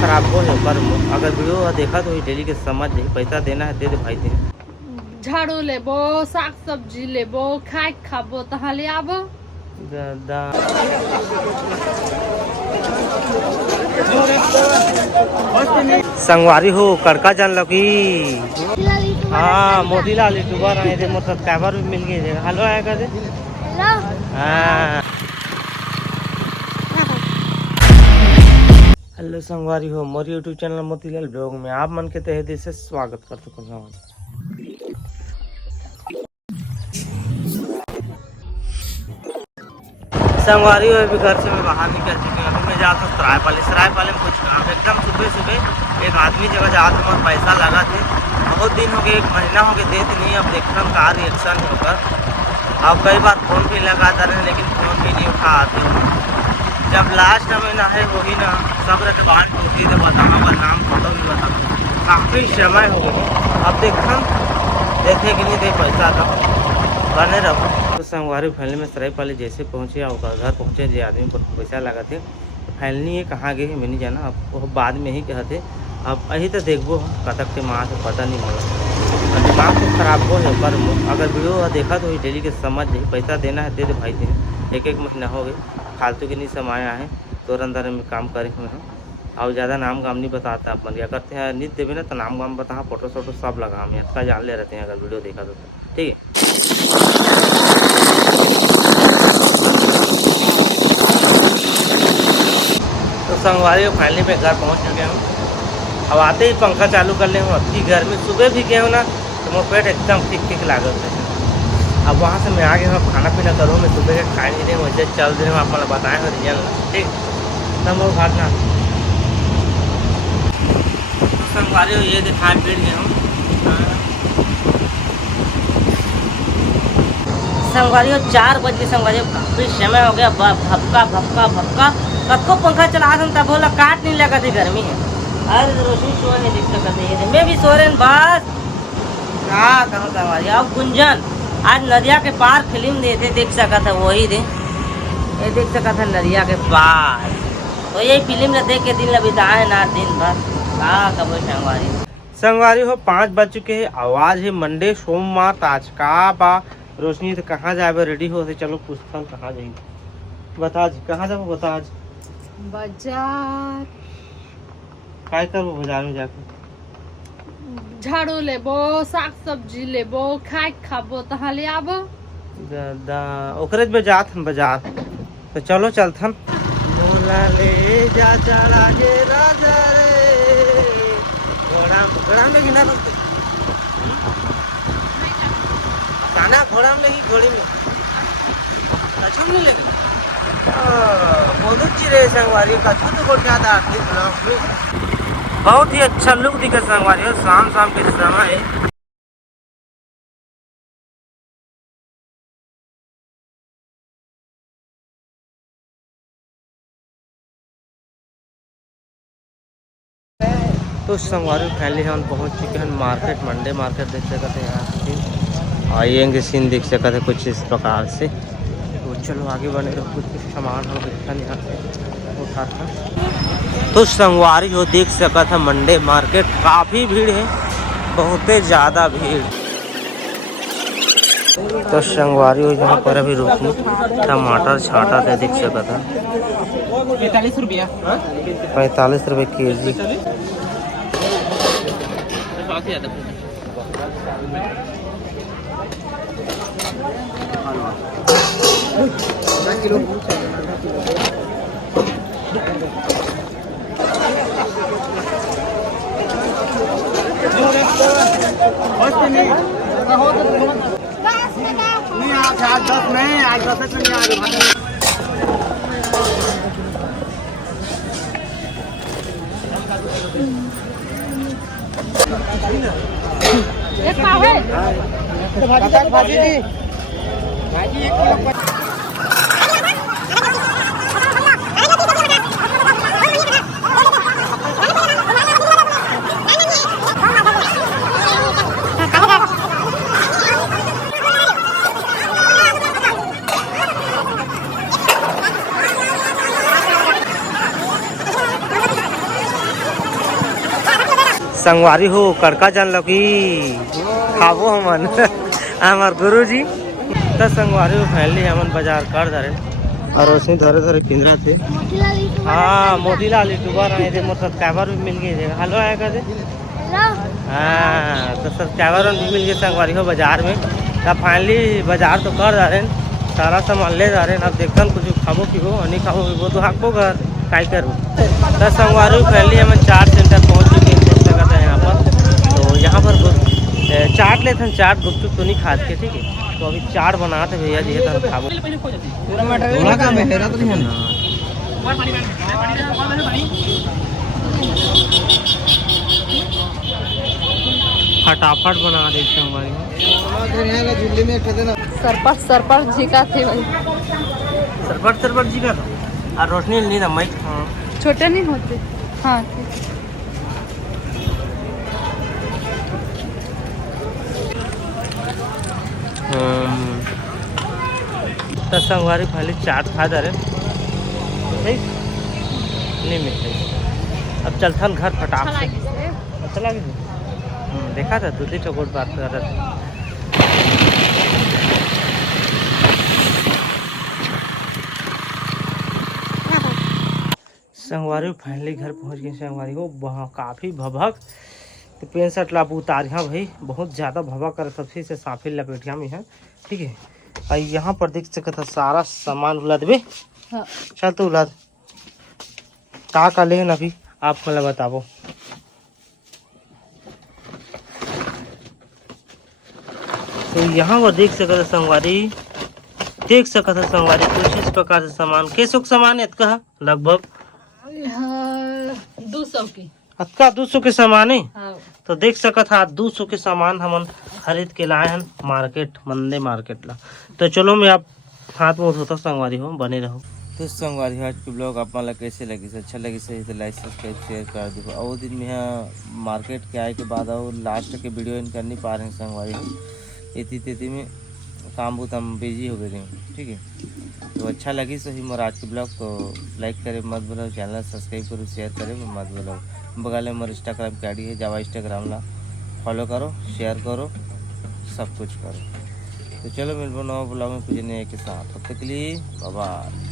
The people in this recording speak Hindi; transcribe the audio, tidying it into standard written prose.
खराब हो है पर अगर वीडियो देखा तो डेली के समझ नहीं, पैसा देना है दे दे भाई दे। झाड़ू लेबो, साग सब्जी लेबो, खाए खाबो तहाँ ले आबो। दादा संगवारी हो कड़का जान लो की। हाँ मोतीलाल यूट्यूबर आए थे, मोर सब्सक्राइबर भी मिल गए थे। हेलो आया कर दे। हाँ हेलो संगवारी हो, मोर यूट्यूब चैनल मोतीलाल ब्लॉग में आप मन के तहे दिल से स्वागत करते हैं। संगवारी हो अभी घर से मैं बाहर निकल चुकी हूँ। अभी मैं जाता हूँ सरायपाली में कुछ काम एकदम सुबह एक आदमी जगह जाता हूँ और पैसा लगा थे। बहुत दिन हो गए, 1 महीना हो गए देते नहीं। अब देखता हूँ का रिएक्शन होगा। अब कई बार फ़ोन भी लगाता रहे लेकिन फ़ोन भी नहीं उठा आते हो। जब लास्ट महीना है वही ना सब रखवान टूटी तो बताऊँगा, नाम फोटो भी बताऊँ। काफ़ी समय हो गया, अब देखता हूँ देखे कि नहीं दे पैसा था बने रहो। तो संगवारी फैमिली में सरायपाली जैसे पहुँचे और घर पहुँचे जो आदमी पर पैसा लगा थे तो फैलनी है कहाँ गए मैं नहीं जाना। अब वो बाद में ही कहते अब यही तो देखबो कतक के माँ से पता नहीं होगा और दिमाग तो खराब हो है पर अगर वीडियो देखा तो डेली के समझ नहीं, पैसा देना है दे दे भाई दे। 1 महीना हो गए फालतू के नहीं समय आए तो अंदर में काम करे हुए हैं और ज़्यादा नाम गाम नहीं बताता। अपन क्या करते हैं नहीं देवे ना तो नाम गाम बता फोटो सोटो सब लगा हम इसका जान ले रहते हैं अगर वीडियो देखा तो ठीक है। तो संगवारी फाइनली मैं घर पहुंच चुके हूँ। अब आते ही पंखा चालू कर ले हूँ। अच्छी गर्मी सुबह भी गए हूँ ना तो मेरा पेट एकदम ठीक लागत है। अब वहाँ से मैं आ गया हूँ, खाना पीना करूँ। मैं सुबह के खाए नहीं रहे वैसे चल रहे हूँ, आप मतलब बताएँ हो रिजन ठीक तब वो घाटना संगवारी हो ये दिखाए बैठ गए हूँ। संगवारी 4 बज के संगवारी काफ़ी समय हो गया। भपका भपका भपका कब पंखा चला हम तब बोला काट नहीं लगा थी गर्मी है। अरे रोशनी सो नहीं दिख सकते है, मैं भी सो रहे बस हाँ कहूँ संगवारी। अब गुंजन आज नदिया के पार फिल्म दे थे देख सका था वही दे ये देख सका था नदिया के पार। तो यही फिल्म देख के दिन बिताए ना दिन भर हाँ कबो संगवारी हो 5 बज चुके हैं। आवाज़ है मंडे सोमवार आज का बा। रोशनी तो कहाँ जाए रेडी हो से चलो पूछता हूँ कहाँ जाएंगे बता जी कहाँ जाओ बता आज बाजार काय करबो बाजार में जाकर झाड़ू लेबो, साग सब्जी लेबो, खाए खाबो तहाँ ले आबो। दादा ओकरे में जात हम बाजार तो चलो चलथन। मोला ले जा चला गे राजा रे घोड़ा में भी ना सकते खाना घोड़ा में ही घोड़ी में अच्छा नहीं लगे बहुत अच्छी रहे संगवारी का छुट को क्या था बहुत ही अच्छा लुक दिखे संगवारी हो। शाम शाम के समय तो संगवारी फैमिली हम पहुंच चुके हैं मार्केट मंडे मार्केट देख सकते हैं। यहाँ आइएंगे सीन देख सकते हैं कुछ इस प्रकार से। तो चलो आगे बने रहो, कुछ सामान हम यहाँ से उठा था। तो संगवारी हो देख सका था मंडे मार्केट काफ़ी भीड़ है, बहुत ज़्यादा भीड़। तो संगवारी हो जहाँ पर अभी रुकी टमाटर छाटा थे देख सका था 45 रुपये केजी। आज 10 नहीं आज 10 नहीं आज एक पाव है भाजी दी भाजी 1 किलो संगवारी हो कड़का जान लो कि खाबो हमन हमार गुरु जी तो संगवारी हो फैमिली हमन बाजार कर धरे और उसमें धरे धरे पिंजरा थे। हाँ मोतीलाल यूट्यूबर आए थे, मोर सब्सक्राइबर भी मिल गए थे। हेलो आया कर दे। हाँ तो सब्सक्राइबर भी मिल गए संगवारी हो बाजार में। तब फाइनली बाजार तो कर रहे हैं, सारा सामान ले जा रहे हैं। अब देखता हूँ कुछ खाबो पीबो और नहीं खाबो पीबो तो हाको घर काय करूँ। तो संगवारी फैमिली हम चाट सेंटर पहुँच चुके हैं यहाँ पर। तो यहाँ पर चाट लेते हैं, चाट गुपचुप तो नहीं खाते, ठीक है। तो अभी चाट बनाते भैया जी तो खाबो। फटाफट बना देते हैं भाई। सरपट जी का थे भाई, सरपट जी का और रोशनी नहीं ना मैं छोटे नहीं होते। हाँ ठीक। तो संगवारी पहले चाट खा जा रहे नहीं मिलते। अब चलता घर फटाफट से। अच्छा लगे देखा था दूसरी चौकोट बात कर रहा था। संगवारी फाइनली घर पहुंच गए। संगवारी को वहाँ काफ़ी भभक तो पेन शर्ट लाभ उतारिया भाई, बहुत ज़्यादा भभक कर सबसे से साफे लपेटिया में है, ठीक है। और यहाँ पर देख सकते था सारा सामान उलद बे। हाँ। चल तो उलद का ले अभी आप मतलब बताओ। तो यहाँ पर देख सकते संगवारी, देख सकते था संगवारी कुछ इस प्रकार से सामान के सुख सामान कहा लगभग 200 की अतका 200 के सामान है। हाँ। तो देख सका था 200 के सामान हमन खरीद के लाए हैं मार्केट, मंदे मार्केट ला। तो चलो मैं आप हाथ में उठता संगवारी हो, बने रहो। तो संगवारी हो आज के ब्लॉग आप मला कैसे लगी से अच्छा लगी से तो लाइक सब्सक्राइब शेयर कर दो। और दिन में यहाँ मार्केट के आए के बाद और लास्ट के वीडियो इन कर नहीं पा रहे हैं संगवारी हो, इतनी में काम बहुत हम बिजी हो गए थे, ठीक है। तो अच्छा लगी सही मोर आज के ब्लॉग तो लाइक करे मत बोलो, चैनल सब्सक्राइब करो, शेयर करे मत बोलो। बगल में मोर इंस्टाग्राम की आईडी है, जावा इंस्टाग्राम ला फॉलो करो, शेयर करो, सब कुछ करो। तो चलो मिलबो नवा ब्लॉग में कुछ नए के साथ, तब तक के लिए बाय बाय।